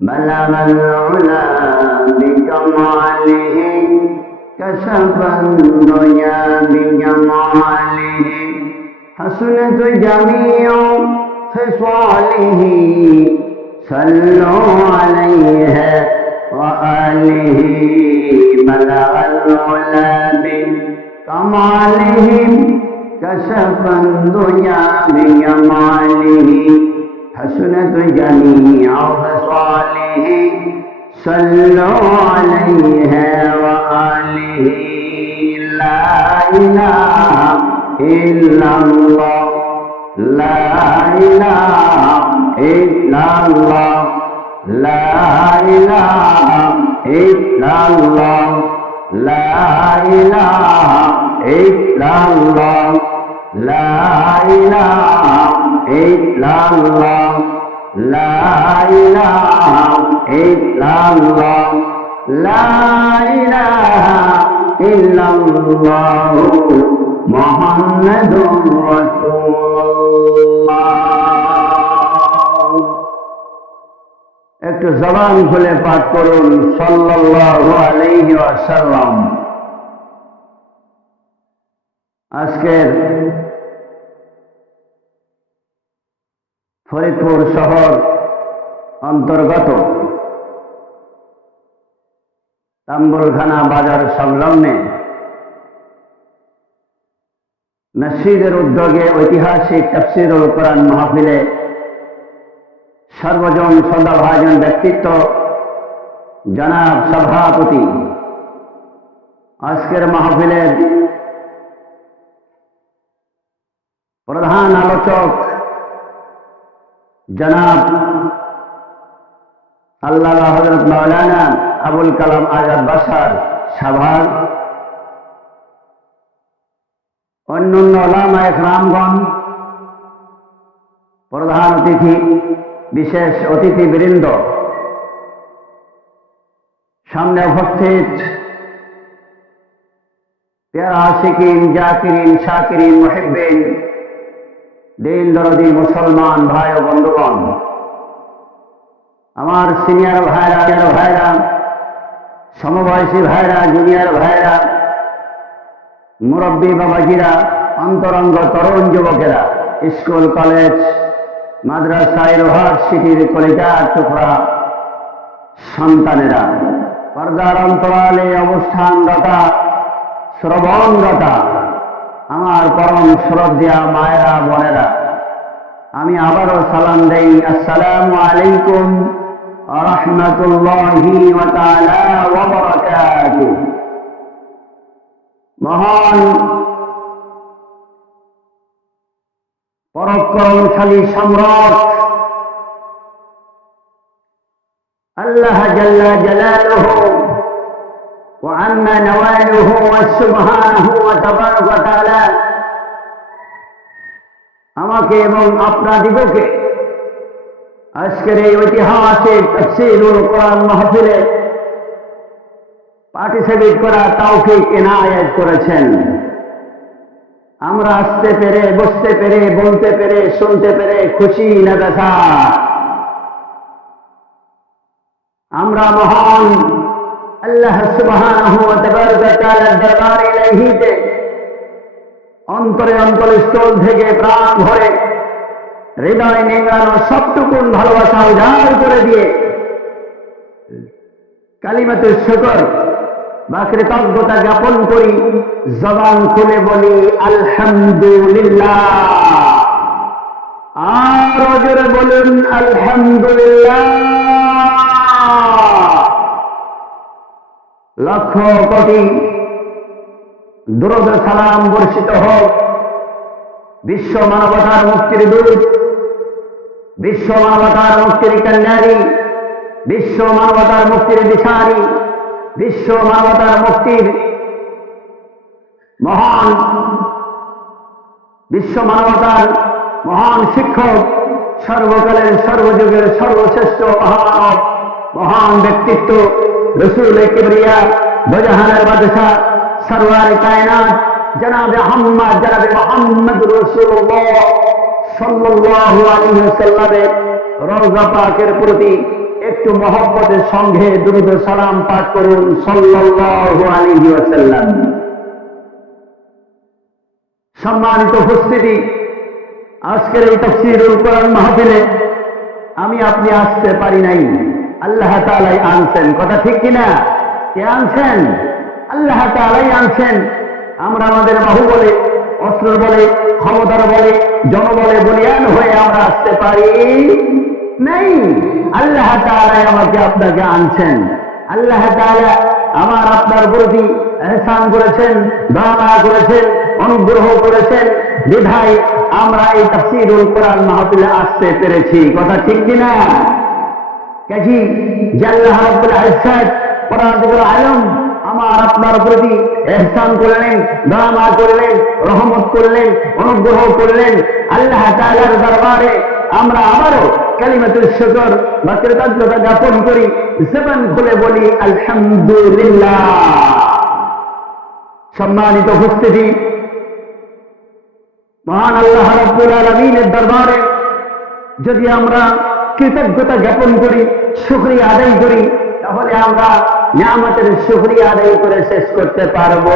بلغ العلا بكماله كشف الدنيا بجماله حسنت جميع خصاله صلوا عليه وآله بلغ العلا بكماله كشف الدنيا بجماله حسنت جميع خصاله صلوا عليه وآله لا إله إلا الله لا إله إلا الله لا إله إلا الله لا إله إلا الله لا إله إلا الله لا إله إلا الله لا إله إلا الله محمد رسول الله একটু জবান খুলে পাঠ করুন সাল্লাল্লাহু আলাইহি ওয়াসাল্লাম। আজকের ফরিদপুর শহর অন্তর্গত তাম্বুলখানা বাজার সংলগ্নে মসজিদের উদ্যোগে ঐতিহাসিক তাফসীরুল কোরআন মাহফিলে সর্বজন শ্রদ্ধাভাজন ব্যক্তিত্ব জনাব সভাপতি, আজকের মাহফিলের প্রধান আলোচক জনাব আল্লামা হযরত মাওলানা আবুল কালাম আজাদ বাশার সাভার, অন্যান্য উলামা ইকরামগণ, প্রধান অতিথি, বিশেষ অতিথিবৃন্দ, সামনে উপস্থিত প্যারা আশিকিন, জাকিরিন, শাকিরিন, মুহিব্বিন, দিন দরদি মুসলমান ভাই ও বন্ধুগণ, আমার সিনিয়র ভাইরা, সমবয়সী ভাইরা, জুনিয়র ভাইরা, মুরব্বী বাবাজিরা, অন্তরঙ্গ তরুণ যুবকেরা, স্কুল কলেজ মাদ্রাসা ইউনিভার্সিটির কলিজার টুকরা সন্তানেরা, পর্দার অন্তরালে অবস্থানরতা, শ্রবণরতা আমার পরম শ্রদ্ধেয়া মায়েরা, বোনেরা, আমি আবারও সালাম দেই, আসসালামু আলাইকুম ওয়া রাহমাতুল্লাহি ওয়া তাআলা ওয়া বারাকাতুহু। মহান পরাক্রমশালী সম্রাট আল্লাহ জাল্লা জালালুহু ওয়া আম্মা নওয়ালুহু ওয়া সুবহানাহু ওয়া তাবারাকা ওয়া তাআলা আমাকে এবং আপনাদিগকে আজকের এই ঐতিহাসিক তাফসীরুল কোরআন মাহফিলে পার্টিসিপেট করা তৌফিক ইনায়াত করেছেন। আমরা আসতে পেরে, বসতে পেরে, বলতে পেরে, শুনতে পেরে খুশি না বেজার? আমরা মহান আল্লাহ সুবহানাহু ওয়া তাআলার দরবারে ইলাহিতে অন্তরে অন্তরস্থল থেকে প্রাণ ভরে হৃদয় নিংড়ানো সবটুকুন ভালোবাসা উজাড় করে দিয়ে কালিমাতুশ শুকর বা কৃতজ্ঞতা জ্ঞাপন করি, জবান খুলে বলি আলহামদুলিল্লাহ। আরো জোরে বলুন আলহামদুলিল্লাহ। লক্ষ কোটি দুরূদ সালাম বর্ষিত হোক বিশ্ব মানবতার মুক্তির দূত, বিশ্ব মানবতার মুক্তির কন্যারী, বিশ্ব মানবতার মুক্তির দিশারি, বিশ্ব মানবতার মুক্তির মহান, বিশ্ব মানবতার মহান শিক্ষক, সর্বকালের সর্বযুগের সর্বশ্রেষ্ঠ মহান ব্যক্তিত্ব রসূল কিবরিয়া দোজাহানের বাদশাহ সরওয়ার কায়নাত জনাবে মুহাম্মদ রাসূলুল্লাহ সাল্লাল্লাহু আলাইহি ওয়াসাল্লামের রওজা পাকের প্রতি একটু মহব্বতের সঙ্গে দুরূদ ও সালাম পাঠ করুন সাল্লাল্লাহু আলাইহি ওয়াসাল্লাম। সম্মানিত উপস্থিতি, আজকের এই তাফসীরুল কোরআন মাহফিলে আমি আপনি আসতে পারি নাই, আল্লাহ তাআলাই আনছেন। কথা ঠিক কিনা? কে আনছেন? আল্লাহ তাআলাই আনছেন। আমরা আমাদের বাহুবলে, অস্ত্র বলে, ক্ষমতার বলে, জনবলে বলিয়ান হয়ে আমরা আসতে পারি নাই। আল্লাহ তাআলাই আমাকে আপনাকে আনছেন। আল্লাহ তাআলা আমার আপনার প্রতি ইহসান করেছেন, দয়া করেছেন, অনুগ্রহ করেছেন, বিধায় আমরা এই তাফসীরুল কোরআন মাহফিলে আসতে পেরেছি। কথা ঠিক কিনা? কাজী যে আল্লাহ রাব্বুল ইজ্জত পরাজয় আলম আমার আপনার প্রতি ইহসান করলেন, দয়া করলেন, রহমত করলেন, অনুগ্রহ করলেন, আল্লাহ তাআলার দরবারে আমরা আবারও কালিমাতুল শুকর বা কৃতজ্ঞতা জ্ঞাপন করি, জবান খুলে বলি আলহামদুলিল্লাহ। সম্মানিত উপস্থিতি, মহান আল্লাহ রাব্বুল আলামিনের দরবারে যদি আমরা কৃতজ্ঞতা জ্ঞাপন করি, শুকরিয়া আদায় করি, তাহলে আমরা নিয়ামতের শুকরিয়া আদায় করে শেষ করতে পারবো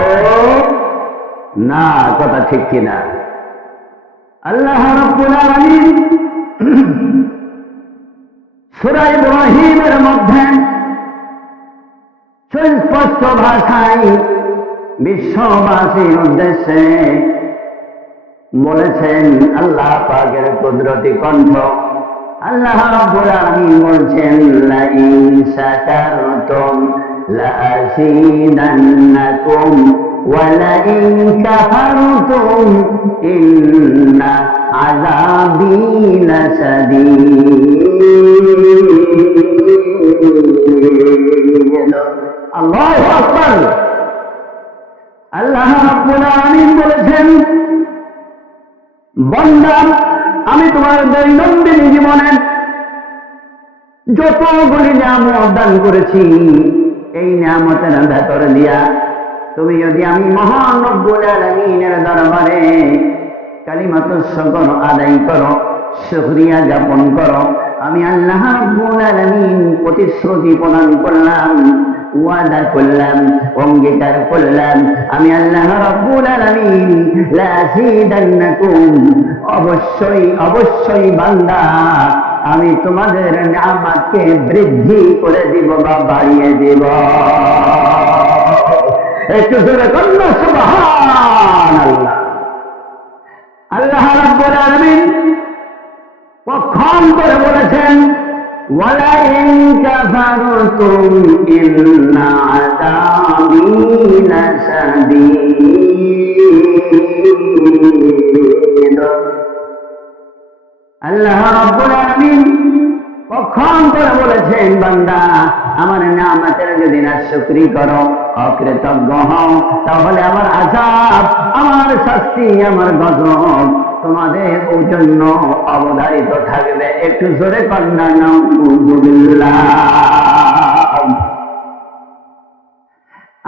না। কথা ঠিক কিনা? আল্লাহ রাব্বুল আলামিন সূরা ইব্রাহিমের মধ্যে সুস্পষ্ট ভাষায় বিশ্ববাসীর উদ্দেশ্যে বলেছেন, আল্লাহ পাকের কুদরতি কণ্ঠ, আল্লাহ রাব্বুল আলামিন বলছেন, লা ইন শাকারতুম লা আযীদান্নাকুম ওয়া লা ইন কাফারতুম ইন্না আযাবী লাশাদীদ। আল্লাহু আকবার। আল্লাহ রাব্বুল আলামিন বলেছেন, বান্দা, আমি তোমার দৈনন্দিন জীবনে যতগুলি নিয়ামত দান করেছি, এই নিয়ামতের ভেতর দিয়া তুমি যদি আমি মহান রব্বুল আলামিনের দরবারে কালিমাতুশ শুকর আদায় করো, শুকরিয়া জ্ঞাপন করো, আমি আল্লাহ রাব্বুল আলামিন প্রতিশ্রুতি প্রদান করলাম, ওয়াদা করলাম, অঙ্গীকার করলাম, আমি আল্লাহ রাব্বুল আলামিন লা আযীদান্নাকুম, অবশ্যই অবশ্যই বান্দা, আমি তোমাদের নিয়ামতকে বৃদ্ধি করে দিব বা বাড়িয়ে দিব। একটু জোরে কন্যা সুবহানাল্লাহ। আল্লাহ রাব্বুল আলামিন পক্ষান্তরে বলেছেন, ওয়ালা ইন কাফারতুম ইন্না আযাবী লাশাদীদ। আল্লাহ রাব্বুল আলামিন পক্ষান্তরে বলেছেন, বান্দা, আমার নিয়ামতের যদি নাশকরি করো, অকৃতজ্ঞ হও, তাহলে আমার আযাব, আমার শাস্তি, আমার গজব তোমাদের জন্য অবধারিত থাকবে। একটু জোরে কন্যা নাউযুবিল্লাহ।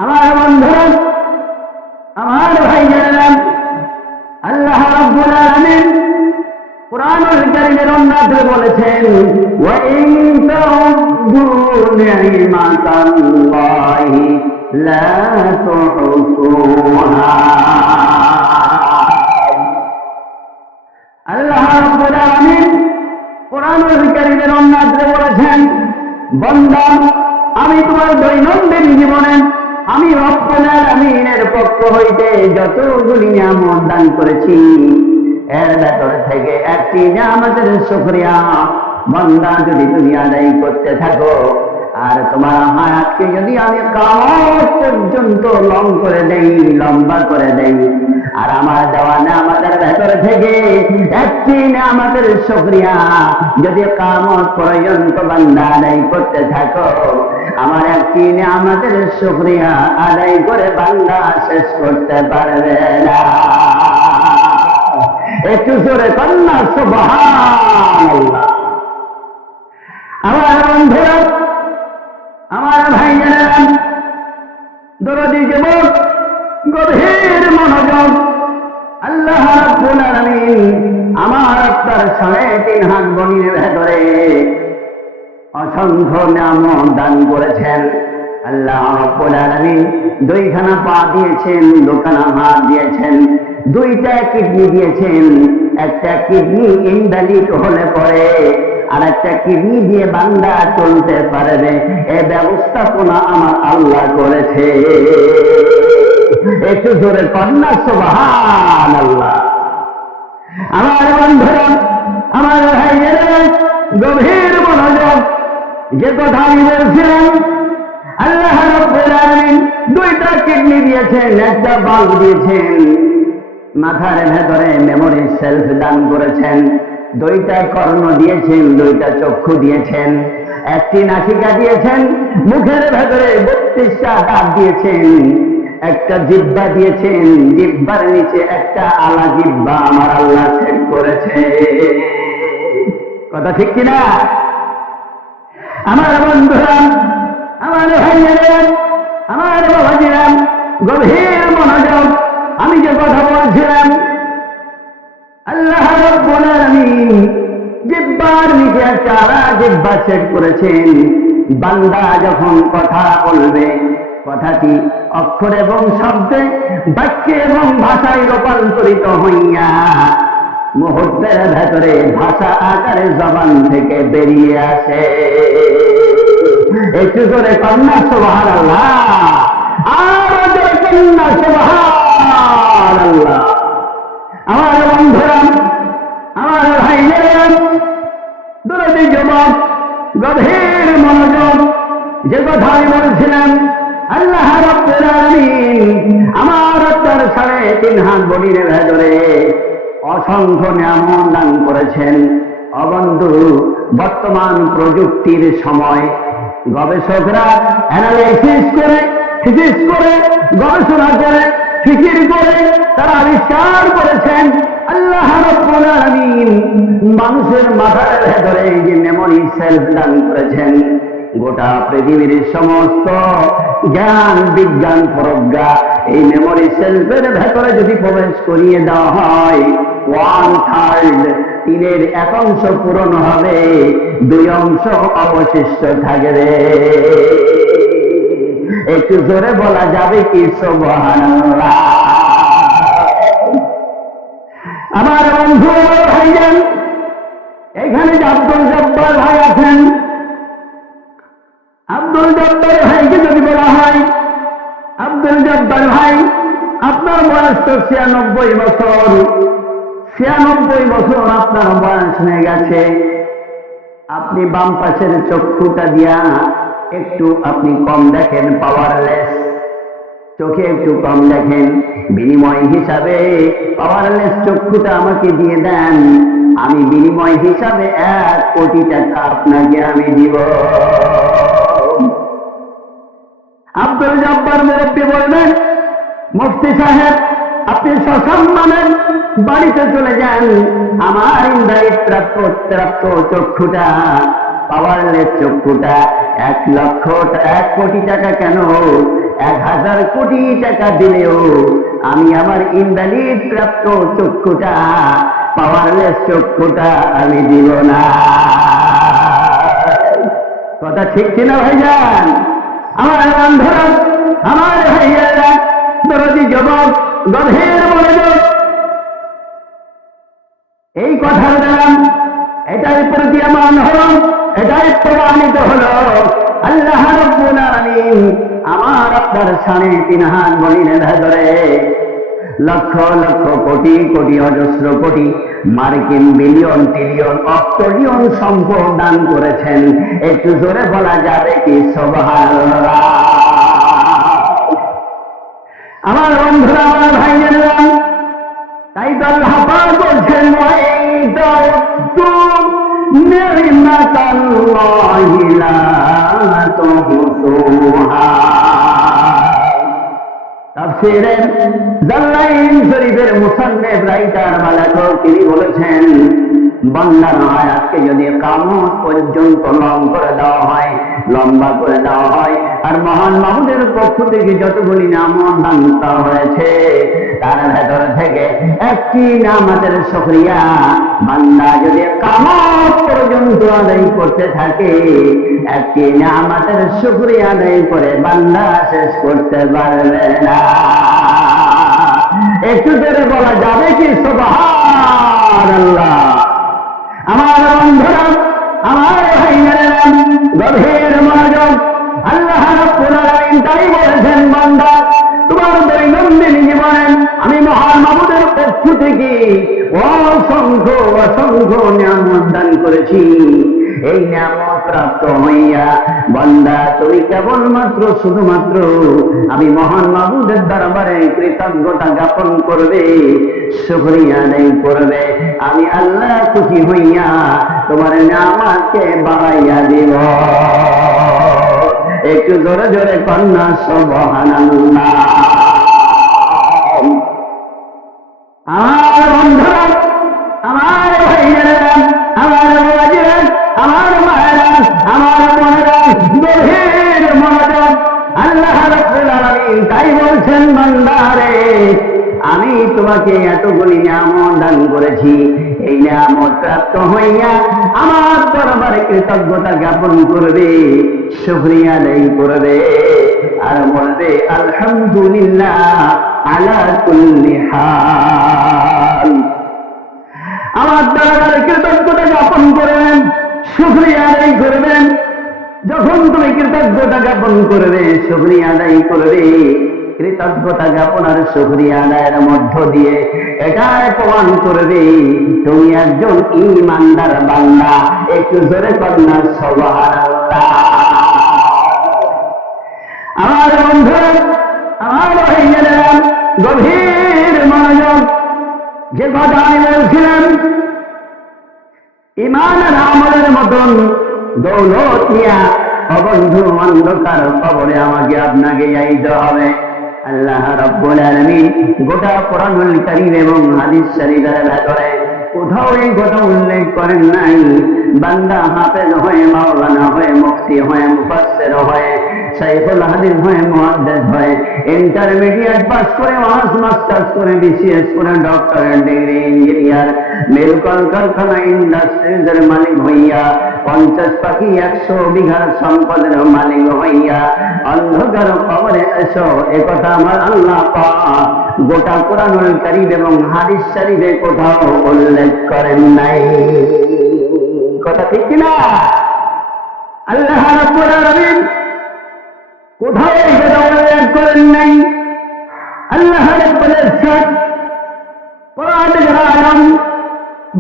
আমার বন্ধুরা, আমার ভাইজানেরা, আল্লাহ রাব্বুল আলামিন কুরআনুল কারীমের অন্যত্র বলেছেন, ওয়া ইন তাউদ্দু নি'মাতাল্লাহি লা তুহসুহা। আল্লাহ রাব্বুল আলামিন কুরআনুল কারীমের অন্যত্র বলেছেন, বান্দা, আমি তোমার দৈনন্দিন জীবনে আমি রব্বুল আলামিনের পক্ষ হইতে যতগুলি নিয়ামত দান করেছি, এর ভেতর থেকে একটি নিয়ামতের শুকরিয়া বান্দা যদি তুমি আদায় করতে থাকো, আর তোমার হায়াতকে যদি আমি কিয়ামত পর্যন্ত লম্বা করে দেই, আর আমার দেওয়া নিয়ামতের ভেতর থেকে একটি নিয়ামতের শুকরিয়া যদি কিয়ামত পর্যন্ত বান্দা আদায় করতে থাকো, আমার একটি নিয়ামতের শুকরিয়া আদায় করে বান্দা শেষ করতে পারবে না। একটু জোরে কন্যা সুবহানাল্লাহ। আমার বন্ধুরা, আমার ভাইজানেরা, দরদি যুবক, গভীর মনোযোগ। আল্লাহ রাব্বুল আলামিন আমার আপনার 3.5 হাত বনির ভেতরে অসংখ্য নিয়ামত দান করেছেন। আল্লাহ রাব্বুল আলামিন দুইখানা পা দিয়েছেন, দুখানা হাত দিয়েছেন, দুইটা কিডনি দিয়েছেন। একটা কিডনি ইনভ্যালিড হলে পরে আর একটা কিডনি দিয়ে বান্দা চলতে পারবে, এ ব্যবস্থাপনা আমার আল্লাহ করেছে। একটু জোরে কন্যা সুবহানাল্লাহ। আমার বন্ধুরা, আমার ভাইয়েরা, গভীর মনোযোগ। যে কথা আমি বলছিলাম, আল্লাহ রাব্বুল আলামিন দুইটা কিডনি দিয়েছেন, একটা বাল্ব দিয়েছেন, মাথার ভেতরে মেমোরি সেলফ দান করেছেন, দুইটা কর্ণ দিয়েছেন, দুইটা চক্ষু দিয়েছেন, একটি নাসিকা দিয়েছেন, মুখের ভেতরে 32টা দাঁত দিয়েছেন, একটা জিহ্বা দিয়েছেন, জিহ্বার নিচে একটা আলা জিহ্বা আমার আল্লাহ সেট করেছে। কথা ঠিক কিনা? আমার বন্ধুরা, আমার ভাইয়েরা, আমার বাবাজিরা, গভীর মনোযোগ। আমি যে কথা বলছিলাম, আল্লাহ রাব্বুল আলামিন জিহ্বার নিচে একটা আলা জিহ্বা সেট করেছেন। বান্দা যখন কথা বলবে, কথাটি অক্ষর এবং শব্দে, বাক্যে এবং ভাষায় রূপান্তরিত হইয়া মুহূর্তের ভেতরে ভাষা আকারে জবান থেকে বেরিয়ে আসে। একটু করে কন্যা সুবহানাল্লাহ, আর জোরে কন্যা সুবহানাল্লাহ। আমার বন্ধুরা, আমার ভাইয়েরা, দরদি যুবক, গভীর মনোযোগ। যে কথা আমি বলছিলাম, আল্লাহ রাব্বুল আলামিন আমার আপনার 3.5 হাত বডির ভেতরে অসংখ্য নিয়ামত দান করেছেন। অবন্ধু, বর্তমান প্রযুক্তির সময় গবেষকরা অ্যানালাইসিস করে, থিসিস করে, গবেষণা করে, ফিকির করে তারা আবিষ্কার করেছেন, আল্লাহ রাব্বুল আলামিন মানুষের মাথার ভেতরে যে মেমোরি সেলফ দান করেছেন, গোটা পৃথিবীর সমস্ত জ্ঞান বিজ্ঞান প্রজ্ঞা এই মেমোরি সেলফের ভেতরে যদি প্রবেশ করিয়ে দেওয়া হয়, 1/3, 1/3 পূরণ হবে, 2 অবশিষ্ট থাকবে। একটু জোরে বলা যাবে কি সুবহানাল্লাহ? আমার বন্ধু ভাইজান, এখানে যে আব্দুল জব্বার ভাই আছেন, আব্দুল জব্বার ভাইকে যদি বলা হয়, আব্দুল জব্বার ভাই আপনার বয়স তো 96 বছর, 96 বছর আপনার বয়স হয়ে গেছে। আপনি বাম পাশের চক্ষুটা দিয়া একটু আপনি কম দেখেন, পাওয়ারলেস চোখে একটু কম দেখেন। বিনিময় হিসাবে পাওয়ারলেস চক্ষুটা আমাকে দিয়ে দেন, আমি বিনিময় হিসাবে 1 কোটি টাকা আপনাকে আমি দিব। আব্দুল জব্বার মুরব্বী বলবেন, মুফতি সাহেব আপনি সসম্মানে বাড়িতে চলে যান, আমার ইনভাইট প্রাপ্ত চক্ষুটা, পাওয়ারলেস চক্ষুটা 1 কোটি টাকা কেন, 1000 কোটি টাকা দিলেও আমি আমার ইনভ্যালিড প্রাপ্ত চক্ষুটা, পাওয়ারলেস চক্ষুটা আমি দিব না। কথা ঠিক কিনা ভাইজান? আমার বন্ধুরা, আমার ভাইয়েরা, দরদি যুবক, গভীর মনোযোগ। এই কথার দ্বারা এটাই প্রতীয়মান হলো, এটাই প্রমাণিত হলো, আল্লাহ রাব্বুল আলামিন আমার আপনার 3.5 হাত বডির ভেতরে লক্ষ লক্ষ কোটি কোটি অজস্র কোটি মার্কিন বিলিয়ন ট্রিলিয়ন অক্টোলিয়ন সম্পদ দান করেছেন। একটু জোরে বলা যাবে কি সুবহানাল্লাহ? আমার বন্ধুরা, আমার ভাইয়েরা, তাই তো আল্লাহ পাক বলছেন, নি'মাতাল্লাহি লা তুহসুহা। তাফসীরে জালালাইন শরীফের মুসান্নিফ রাইটার মালাকুল তিনি বলেছেন, বান্দার হায়াতকে যদি কিয়ামত পর্যন্ত লম্বা করে দেওয়া হয় আর মহান মাবুদের পক্ষ থেকে যতগুলি নিয়ামত দান করা হয়েছে তার ভেতর থেকে একটি নিয়ামতের শুকরিয়া বান্দা যদি কিয়ামত পর্যন্ত আদায় করতে থাকে, একটি নিয়ামতের শুকরিয়া আদায় করে বান্দা শেষ করতে পারবে না। একটু জোরে বলা যাবে কি সুবহানাল্লাহ? আমার বন্ধুরা, আমার ভাইয়েরা, গভীর মনোযোগ। আল্লাহ রাব্বুল আলামিন তাই বলেছেন, বান্দা তোমার দৈনন্দিন জীবনে আমি মহান মাবুদের পক্ষ থেকে অসংখ্য অসংখ্য নিয়ামত দান করেছি। এই নিয়ামত প্রাপ্ত হইয়া বান্দা তুমি কেবলমাত্র শুধুমাত্র আমি মহান মাবুদের দরবারে কৃতজ্ঞতা জ্ঞাপন করবে, শুকরিয়া আদায় করবে। আমি আল্লাহ খুশি হইয়া তোমার নিয়ামতকে বাড়াইয়া দিব। একটু জোরে জোরে কন্যা সুবহানাল্লাহ। আমার বন্ধুরা, আমার ভাইয়েরা, আমার বাবাজিরা, আমার মায়েরা, আমার বোনেরা, গভীর মনোযোগ। আল্লাহ রাব্বুল আলামিন তাই বলছেন, বান্দারে আমি তোমাকে এতগুলি নিয়ামত দান করেছি, এই নিয়ামত প্রাপ্ত হইয়া আমার দরবারে কৃতজ্ঞতা জ্ঞাপন করবে, শুকরিয়া আদায় করবে, আর বলবে আলহামদুলিল্লাহ আলা কুল্লি হাল। আমার দরবারে কৃতজ্ঞতা জ্ঞাপন করবেন, শুকরিয়া আদায় করবেন। যখন তুমি কৃতজ্ঞতা জ্ঞাপন করবে, শুকরিয়া আদায় করবে, কৃতজ্ঞতা জ্ঞাপন আর শুকরিয়া আদায়ের মধ্য দিয়ে এটাই প্রমাণ করবে তুমি একজন ঈমানদার বান্দা। একটু জোরে কন্যা সুবহানাল্লাহ। আমার বন্ধুরা, আমার ভাইয়েরা, গভীর মনোযোগ। যে কথা আমি বলছিলাম, ঈমান আর আমলের মতন দৌলত নিয়া অবন্ধু অন্ধকার কবরে আমাকে আপনাকে যাইতে হবে। আল্লাহ রাব্বুল আলামিন গোটা কোরআনুল কারীম এবং হাদিস শরীফের ভেতরে কোথাও এই কথা উল্লেখ করেন নাই। বান্দা হাফেজ হয়ে, মাওলানা হয়ে, মুফতি হয়ে, মুফাসসির হয়ে, শাইখুল হাদিস হয়ে, মুহাদ্দিস হয়ে, ইন্টারমিডিয়েট পাস করে, অনার্স মাস্টার্স করে, বিসিএস করে, ডক্টরেট ডিগ্রি, ইঞ্জিনিয়ার, মিল কলকারখানা, ইন্ডাস্ট্রিজের মালিক হইয়া, 50 পাখি 100 বিঘার সম্পদের মালিক হইয়া অন্ধকার কবরে এসো, একথা আমার আল্লাহ পাক গোটা কোরআনুল কারীম এবং হাদিস শরীফে কোথাও উল্লেখ করেন নাই। কথা ঠিক কিনা? আল্লাহ রাব্বুল আলামিন কোথাও এই কথা উল্লেখ করেন নাই। আল্লাহ রাব্বুল ইজ্জত কোরআনের আলম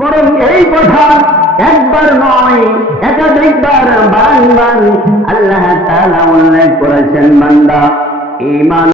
বরং এই কথা একবার নয়, একাধিকবার বারংবার আল্লাহ তাআলা উল্লেখ করেছেন, বান্দা ঈমান